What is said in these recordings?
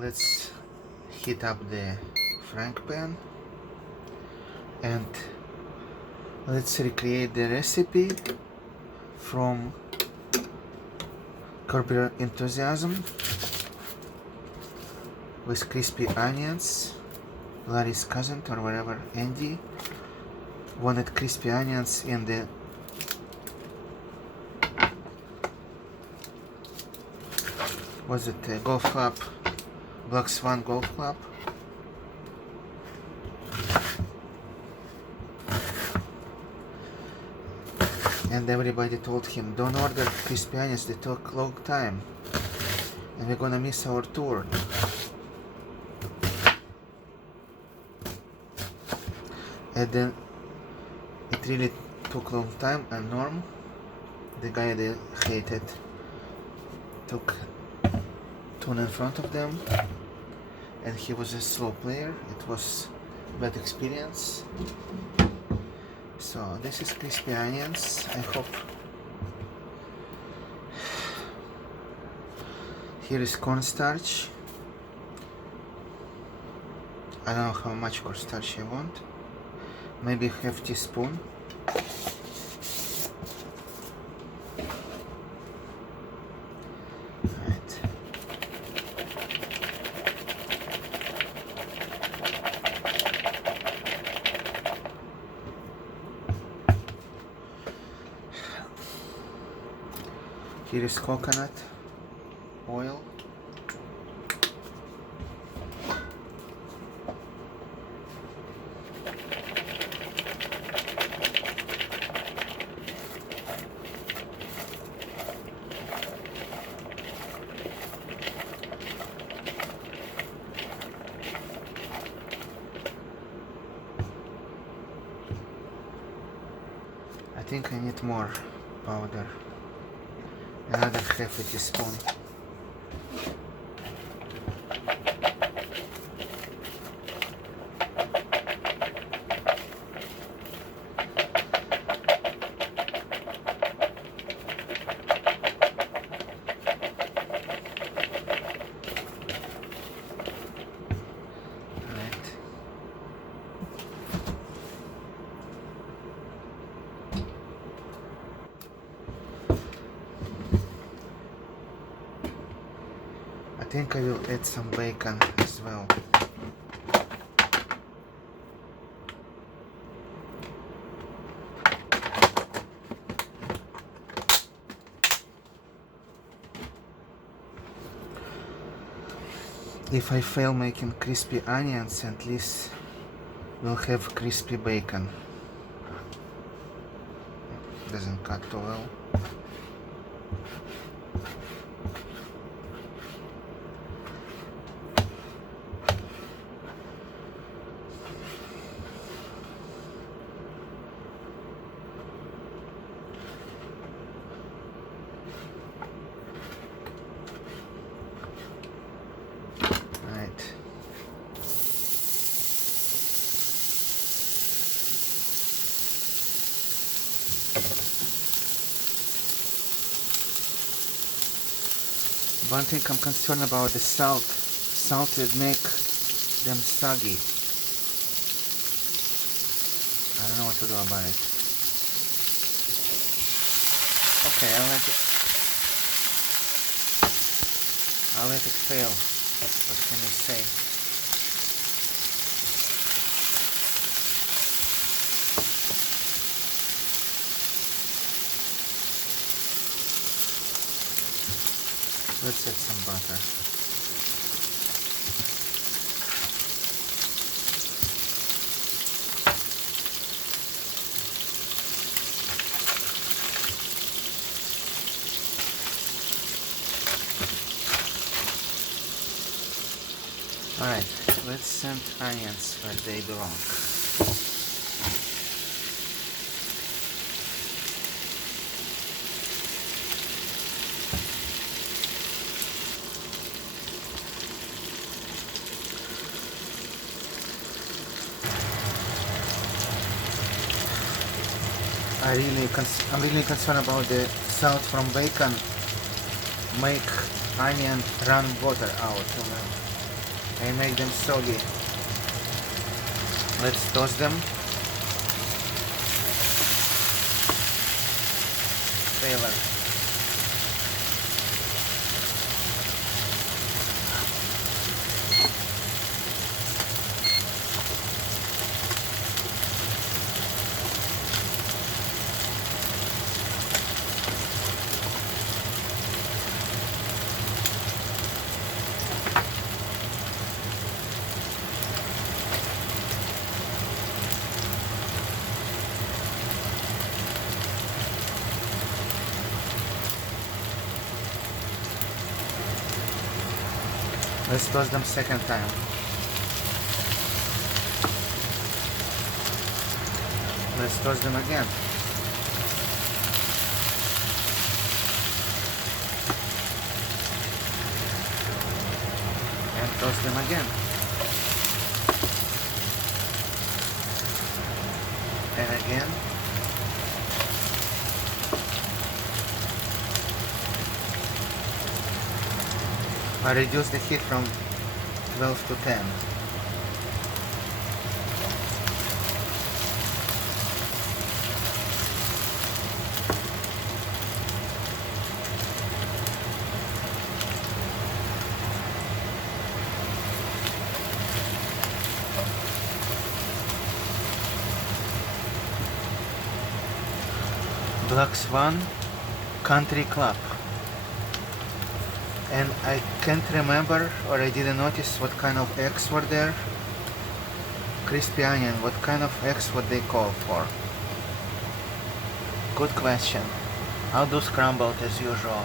let's heat up the frying pan and let's recreate the recipe from Curb Your Enthusiasm with crispy onions. Larry's cousin or whatever, Andy, wanted crispy onions in the golf club, Black Swan golf club. And everybody told him, don't order crispy onions, they took a long time and we're gonna miss our tour. And then it really took a long time, and Norm, the guy they hated, took tune in front of them, and he was a slow player. It was a bad experience. So this is crispy onions. I hope. Here is cornstarch. I don't know how much cornstarch I want. Maybe half teaspoon. Right. Here is coconut oil. I think I need more powder. Another half a teaspoon. I think I will add some bacon as well. If I fail making crispy onions, at least we'll have crispy bacon. Doesn't cut too well. One thing I'm concerned about is salt. Salt would make them soggy. I don't know what to do about it. Okay, I'll let it fail. What can I say? Let's add some butter. Alright, let's send onions where they belong. I'm really concerned about the salt from bacon. Make onion run water out. I make them soggy. Let's toast them. Taylor. Let's toast them second time. Let's toast them again. And toast them again. And again. I reduce the heat from 12 to 10. Black Swan Country Club. And I can't remember, or I didn't notice what kind of eggs were there. Crispy onion, what kind of eggs would they call for? Good question. I'll do scrambled as usual.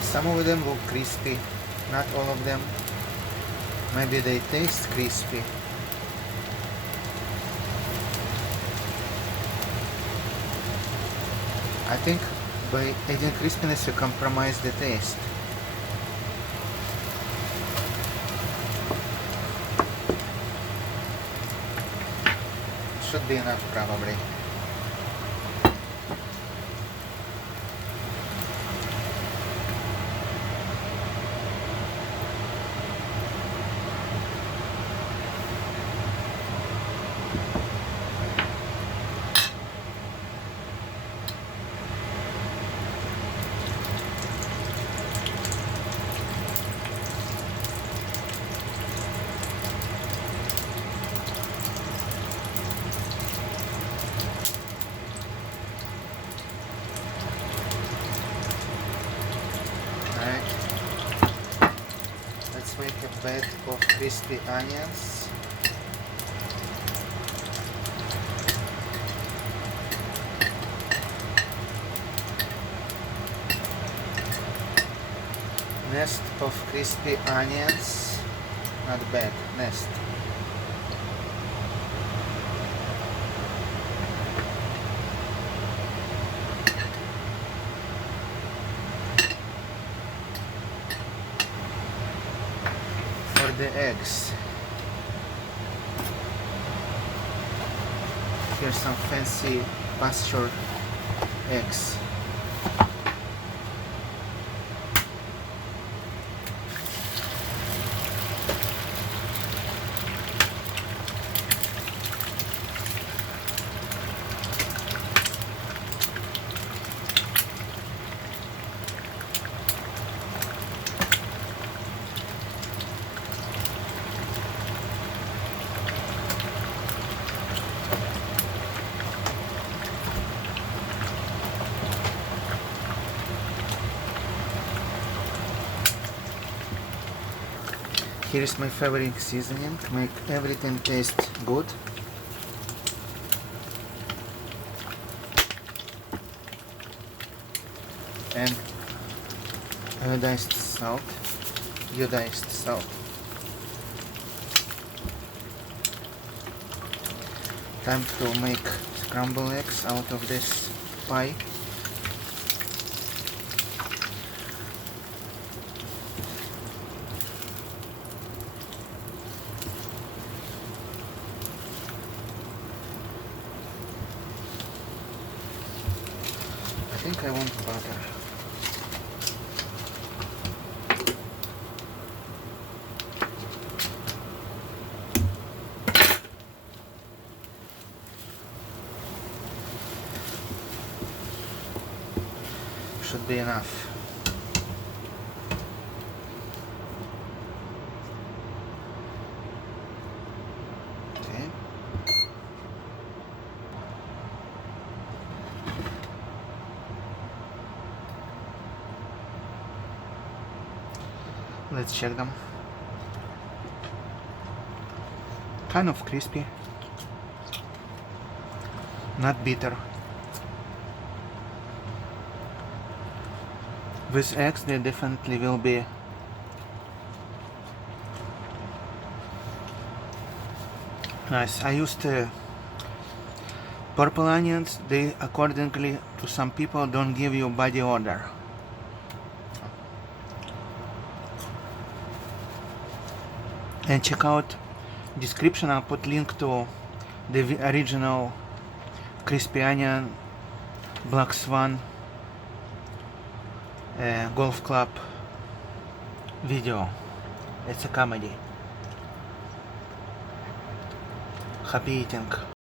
Some of them look crispy, not all of them. Maybe they taste crispy. I think by adding crispiness you compromise the taste. Should be enough probably. Make a bed of crispy onions. Nest of crispy onions. Not bad, nest. The eggs. Here's some fancy pasture eggs. Here is my favorite seasoning to make everything taste good. And iodized salt. Time to make scrambled eggs out of this pie. think I want butter. Should be enough. Okay. Let's check them. Kind of crispy. Not bitter. With eggs they definitely will be nice. I used purple onions. They accordingly to some people don't give you body odor. And check out description. I'll put link to the original crispy onion Black Swan golf club video. It's a comedy. Happy eating.